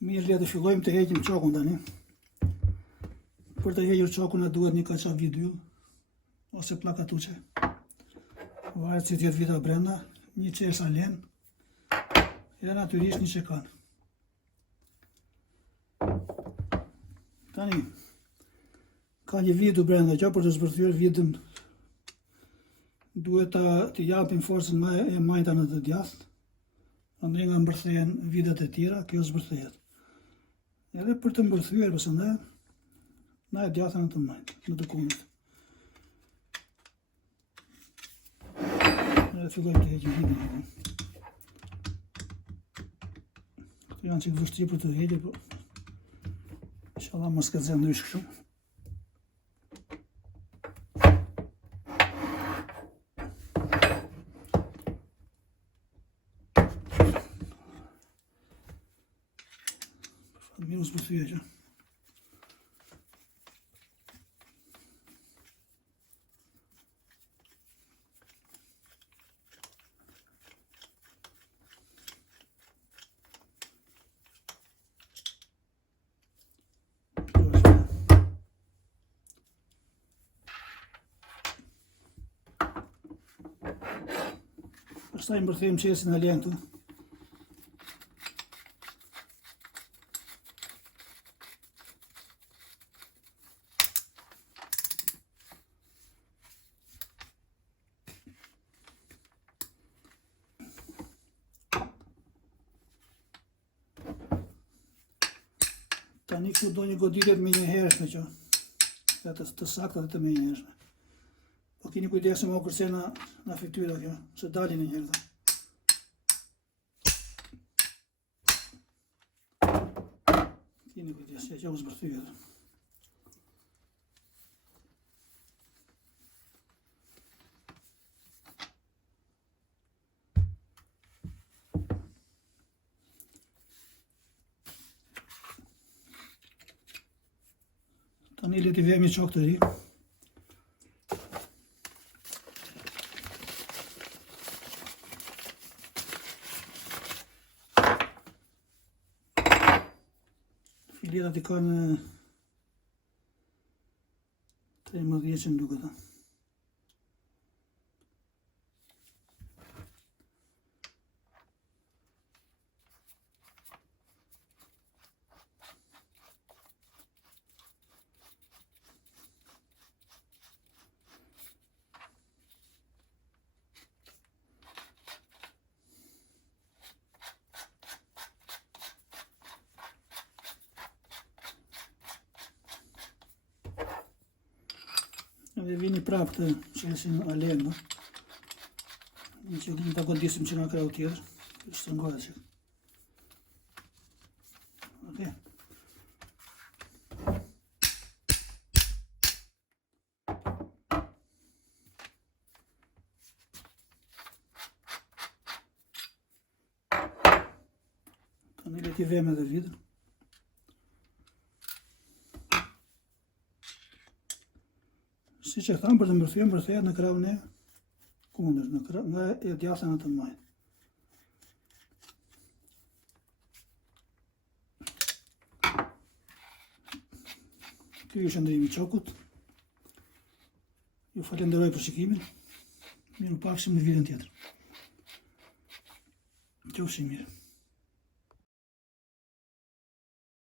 Mirë, le të fillojmë të heqim qokun tani. Për të hequr qokun na duhet një kaçak vidyll ose pllakatuçe. Varet se tjetë vita brenda, një çelës alen, e natyrisht një çekan. Tani ka një vidu brenda që për të zbërthyer vidin duhet të japim forcën e majta në të djathtë. Andaj nga mbërthehen vidat e tjera, kjo zbërthehet. Edhe për të mbërthyer pasandaj na e djatha në të majtë, në të kundërt. Edhe fillojmë të heqim vidin. Këto janë çik vështirë për të hequr, por inshallah mos ka zënë ndrysh kështu. Mirë së përthyje që. Pastaj mbërthejmë qesin alen këtu. Tani këtu do një goditjet me një hershme që të sakta dhe të me një hershme. Po kini kujdes më kërse na fytyra kjo, se dalin një herë. Kini kujdes, që u zbërthyet. Tani le t'i vejmë një qok të ri. Filetat i kanë 13 që nduket. Edhe vini prapë të qesin alen, no? Një që në të godisim që nga krau tjetër, është të ngohet që. Ok. Tani le t'i veme dhe vidën. Si që thamë, për të mbërthehet në krahun e kundërt, nga e djatha në të majtë. Ky është ndërimi i qokut. Ju falenderoj për shikimin. Miru pafshim në videon tjetër. Qofshi mirë.